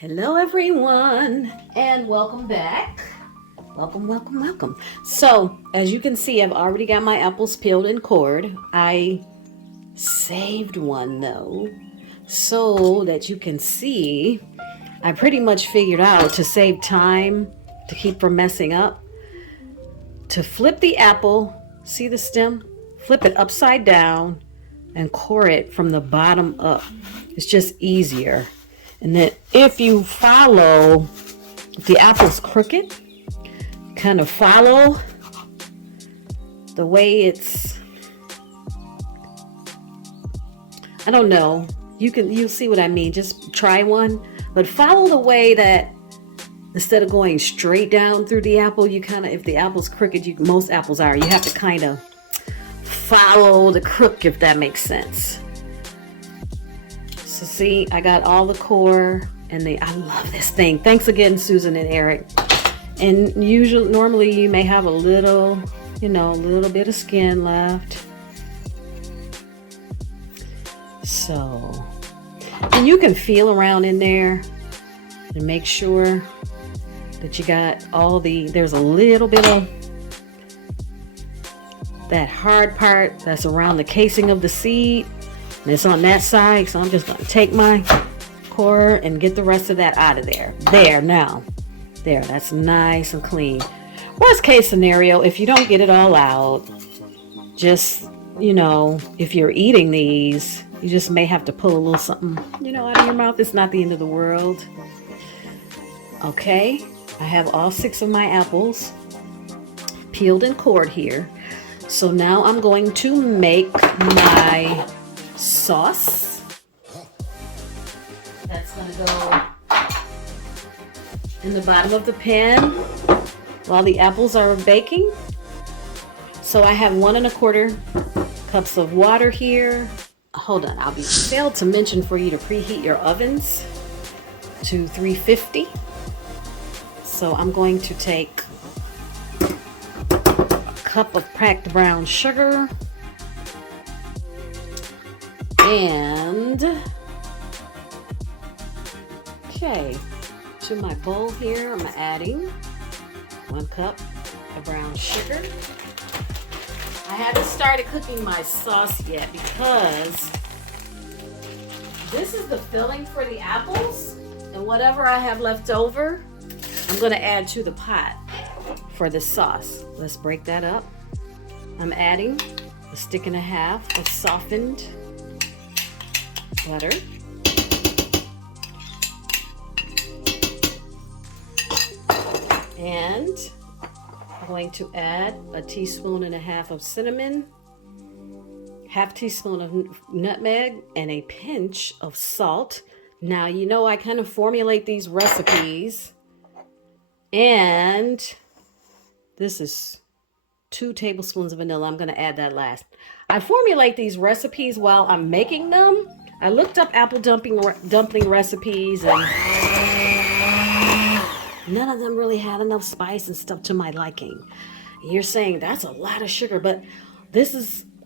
Hello everyone and welcome back. Welcome. So as you can see, I've already got my apples peeled and cored. I saved one though, so that you can see I pretty much figured out to save time, to keep from messing up, to flip the apple, see the stem, flip it upside down and core it from the bottom up. It's just easier. And then if you follow, if the apple's crooked, kind of follow the way it's, I don't know, you'll see what I mean. Just try one, but follow the way that instead of going straight down through the apple, you kind of, if the apple's crooked, most apples are, you have to kind of follow the crook, if that makes sense. So see, I got all the core and I love this thing. Thanks again, Susan and Eric. And normally you may have a little bit of skin left. So, and you can feel around in there and make sure that you got there's a little bit of that hard part that's around the casing of the seed. And it's on that side, so I'm just going to take my core and get the rest of that out of there. There, that's nice and clean. Worst case scenario, if you don't get it all out, just, if you're eating these, you just may have to pull a little something, out of your mouth. It's not the end of the world. Okay, I have all 6 of my apples peeled and cored here. So now I'm going to make my sauce. That's going to go in the bottom of the pan while the apples are baking. So I have 1 1/4 cups of water here. Hold on, I'll be failed to mention for you to preheat your ovens to 350. So I'm going to take a cup of cracked brown sugar. And to my bowl here, I'm adding 1 cup of brown sugar. I haven't started cooking my sauce yet because this is the filling for the apples, and whatever I have left over, I'm going to add to the pot for the sauce. Let's break that up. I'm adding 1.5 sticks of softened butter, and I'm going to add 1.5 teaspoons of cinnamon, 1/2 teaspoon of nutmeg, and a pinch of salt. Now I kind of formulate these recipes, and this is 2 tablespoons of vanilla. I'm going to add that last. I formulate these recipes while I'm making them. I looked up apple dumpling recipes, and none of them really had enough spice and stuff to my liking. You're saying that's a lot of sugar, but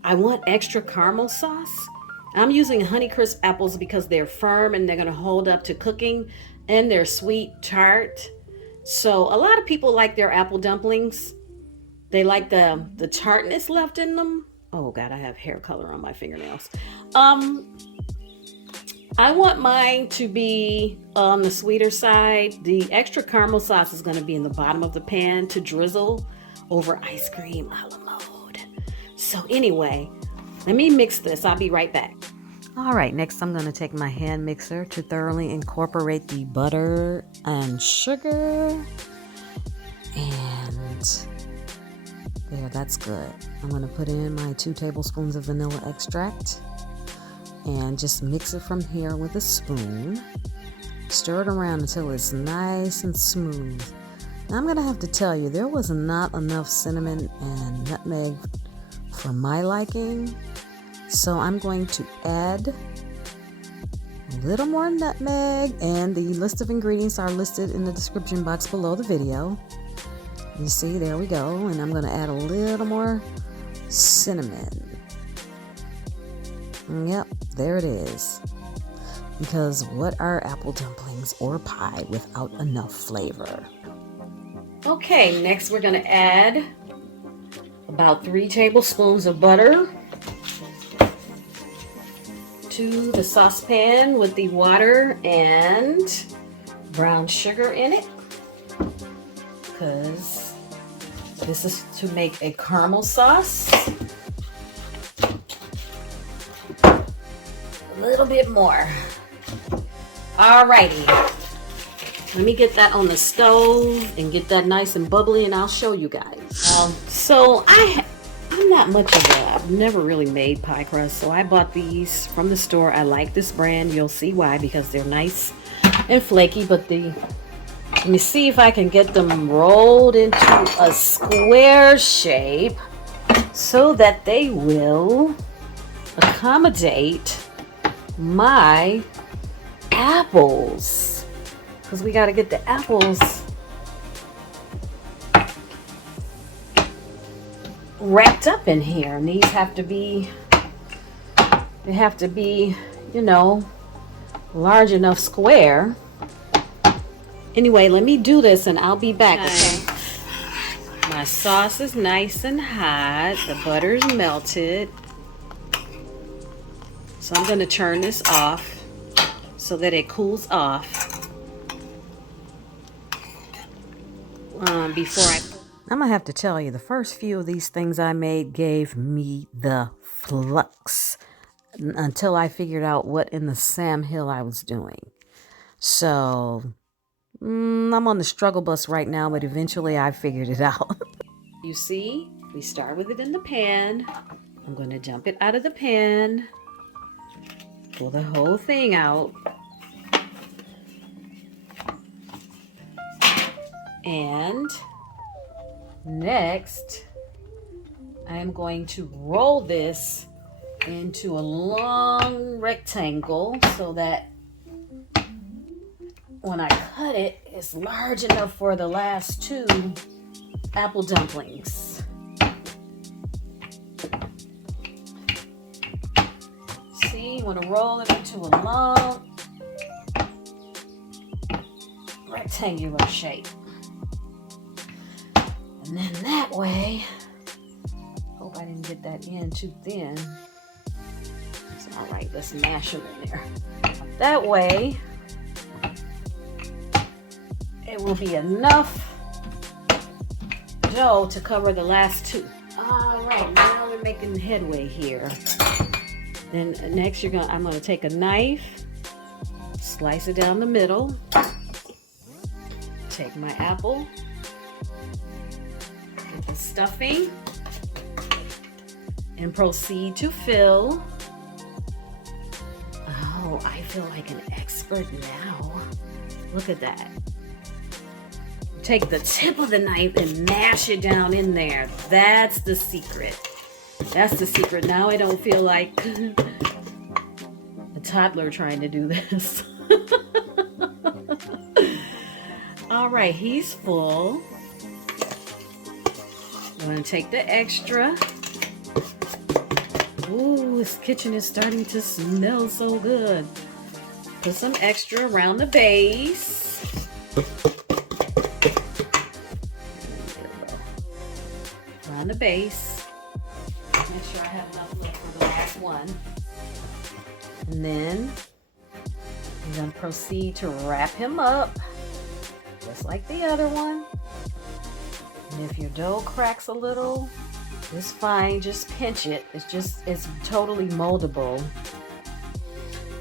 I want extra caramel sauce. I'm using Honeycrisp apples because they're firm and they're going to hold up to cooking, and they're sweet tart. So a lot of people like their apple dumplings. They like the tartness left in them. Oh God, I have hair color on my fingernails. I want mine to be on the sweeter side. The extra caramel sauce is going to be in the bottom of the pan to drizzle over ice cream a la mode. So anyway, let me mix this. I'll be right back. All right, next I'm going to take my hand mixer to thoroughly incorporate the butter and sugar. And there, that's good. I'm going to put in my 2 tablespoons of vanilla extract. And just mix it from here with a spoon. Stir it around until it's nice and smooth. Now I'm going to have to tell you, there was not enough cinnamon and nutmeg for my liking. So I'm going to add a little more nutmeg, and the list of ingredients are listed in the description box below the video. You see, there we go. And I'm going to add a little more cinnamon. Yep, there it is. Because what are apple dumplings or pie without enough flavor? Okay, next we're going to add about 3 tablespoons of butter to the saucepan with the water and brown sugar in it, because this is to make a caramel sauce. A little bit more. Alrighty, let me get that on the stove and get that nice and bubbly, and I'll show you guys. So I'm not much of I've never really made pie crust, so I bought these from the store. I like this brand. You'll see why, because they're nice and flaky, but let me see if I can get them rolled into a square shape so that they will accommodate my apples, because we got to get the apples wrapped up in here, and these have to be, you know, large enough square. Anyway, let me do this and I'll be back. Okay. My sauce is nice and hot. The butter's melted. So I'm going to turn this off so that it cools off I'm going to have to tell you, the first few of these things I made gave me the flux until I figured out what in the Sam Hill I was doing. So I'm on the struggle bus right now, but eventually I figured it out. You see, we start with it in the pan. I'm going to dump it out of the pan. Pull the whole thing out. And next, I am going to roll this into a long rectangle so that when I cut it, it's large enough for the last 2 apple dumplings. See, you want to roll it into a long rectangular shape. And then that way, hope I didn't get that in too thin. It's all right, let's mash them in there. That way, it will be enough dough to cover the last 2. All right, now we're making headway here. Then next, I'm gonna take a knife, slice it down the middle, take my apple, get the stuffing, and proceed to fill. Oh, I feel like an expert now. Look at that. Take the tip of the knife and mash it down in there. That's the secret. That's the secret. Now I don't feel like a toddler trying to do this. All right, he's full. I'm going to take the extra. Ooh, this kitchen is starting to smell so good. Put some extra around the base. Around the base. Make sure I have enough left for the last one. And then I'm going to proceed to wrap him up just like the other one. And if your dough cracks a little, it's fine, just pinch it. It's totally moldable.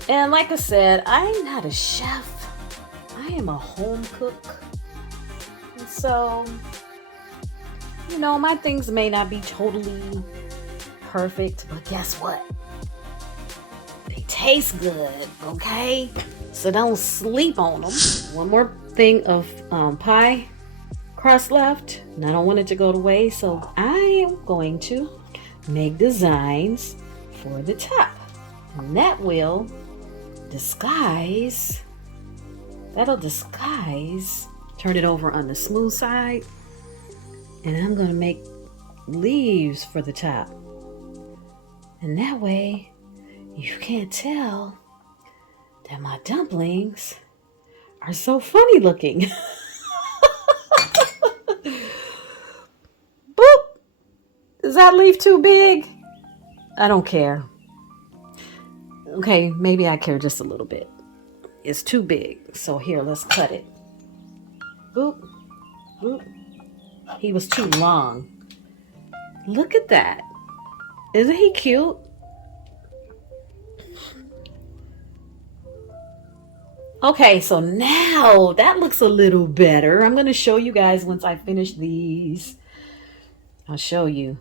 And like I said, I'm not a chef. I am a home cook. And so, you know, my things may not be totally perfect, but guess what? They taste good, okay? So don't sleep on them. One more thing of pie crust left, and I don't want it to go to waste, so I am going to make designs for the top, and that will disguise, turn it over on the smooth side, and I'm going to make leaves for the top, and that way you can't tell that my dumplings are so funny looking. Boop! Is that leaf too big? I don't care. Okay, maybe I care just a little bit. It's too big. So here, let's cut it. Boop. Boop. He was too long. Look at that. Isn't he cute? Okay, so now that looks a little better. I'm going to show you guys once I finish these. I'll show you.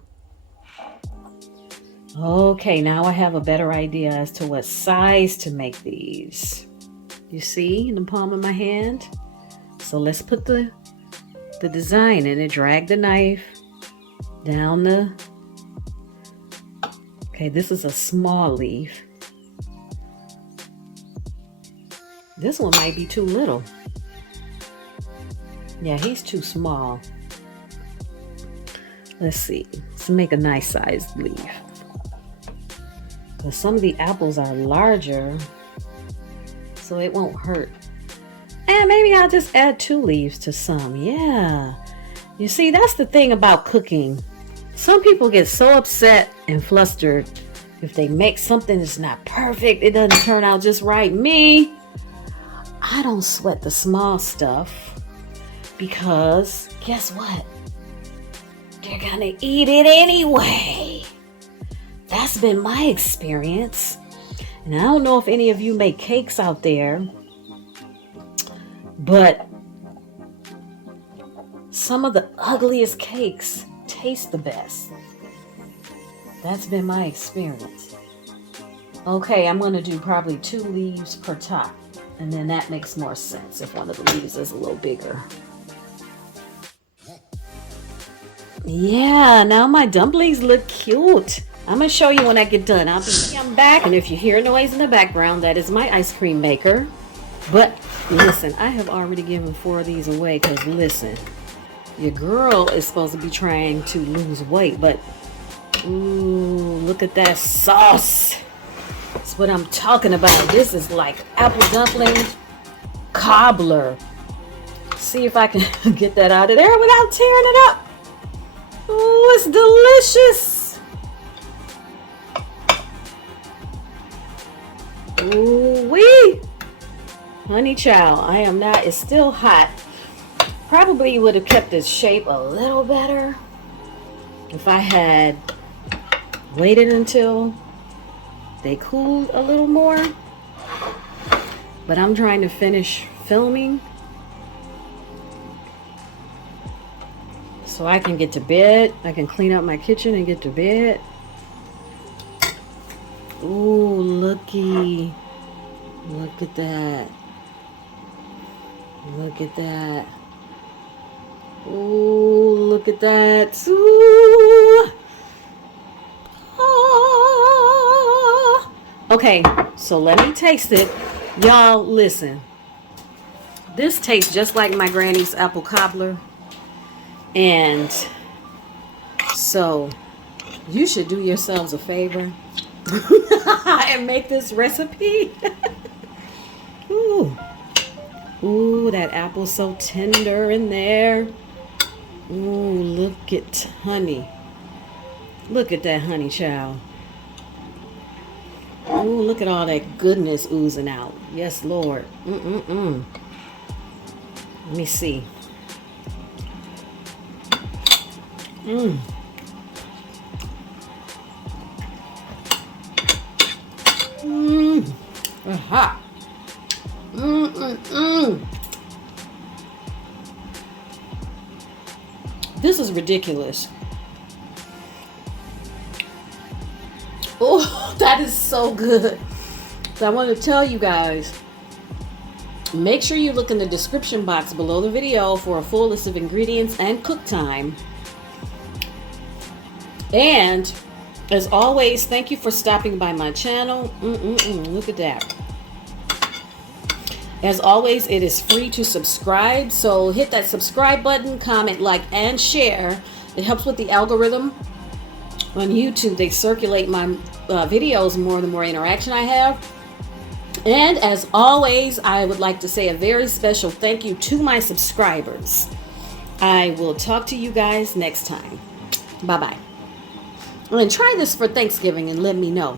Okay, now I have a better idea as to what size to make these. You see in the palm of my hand? So let's put the design in it. Drag the knife down the... Okay, this is a small leaf. This one might be too little. Yeah, he's too small. Let's see. Let's make a nice sized leaf. Because some of the apples are larger, so it won't hurt. And maybe I'll just add 2 leaves to some. Yeah. You see, that's the thing about cooking. Some people get so upset and flustered if they make something that's not perfect. It doesn't turn out just right. Me, I don't sweat the small stuff because guess what? They're gonna eat it anyway. That's been my experience. And I don't know if any of you make cakes out there, but some of the ugliest cakes taste the best. That's been my experience. Okay, I'm gonna do probably 2 leaves per top. And then that makes more sense if one of the leaves is a little bigger. Yeah, now my dumplings look cute. I'm going to show you when I get done. I'm back, and if you hear noise in the background, that is my ice cream maker. But listen, I have already given 4 of these away because listen, your girl is supposed to be trying to lose weight, but ooh, look at that sauce. That's what I'm talking about. This is like apple dumpling cobbler. See if I can get that out of there without tearing it up. Oh, it's delicious. Ooh wee. Honey child, I am not, it's still hot. Probably would have kept its shape a little better if I had waited until they cooled a little more, but I'm trying to finish filming so I can get to bed. I can clean up my kitchen and get to bed. Ooh, looky. Look at that. Look at that. Ooh, look at that. Ooh. Okay, so let me taste it. Y'all, listen. This tastes just like my granny's apple cobbler. And so you should do yourselves a favor and make this recipe. Ooh. Ooh, that apple's so tender in there. Ooh, look at honey. Look at that honey child. Oh, look at all that goodness oozing out. Yes, Lord. Let me see. Aha. This is ridiculous. Oh, that is so good. So I want to tell you guys, make sure you look in the description box below the video for a full list of ingredients and cook time. And as always, thank you for stopping by my channel. Look at that. As always, it is free to subscribe. So hit that subscribe button, comment, like, and share. It helps with the algorithm. On YouTube, they circulate my videos more the more interaction I have. And as always, I would like to say a very special thank you to my subscribers. I will talk to you guys next time. Bye-bye. And try this for Thanksgiving and let me know.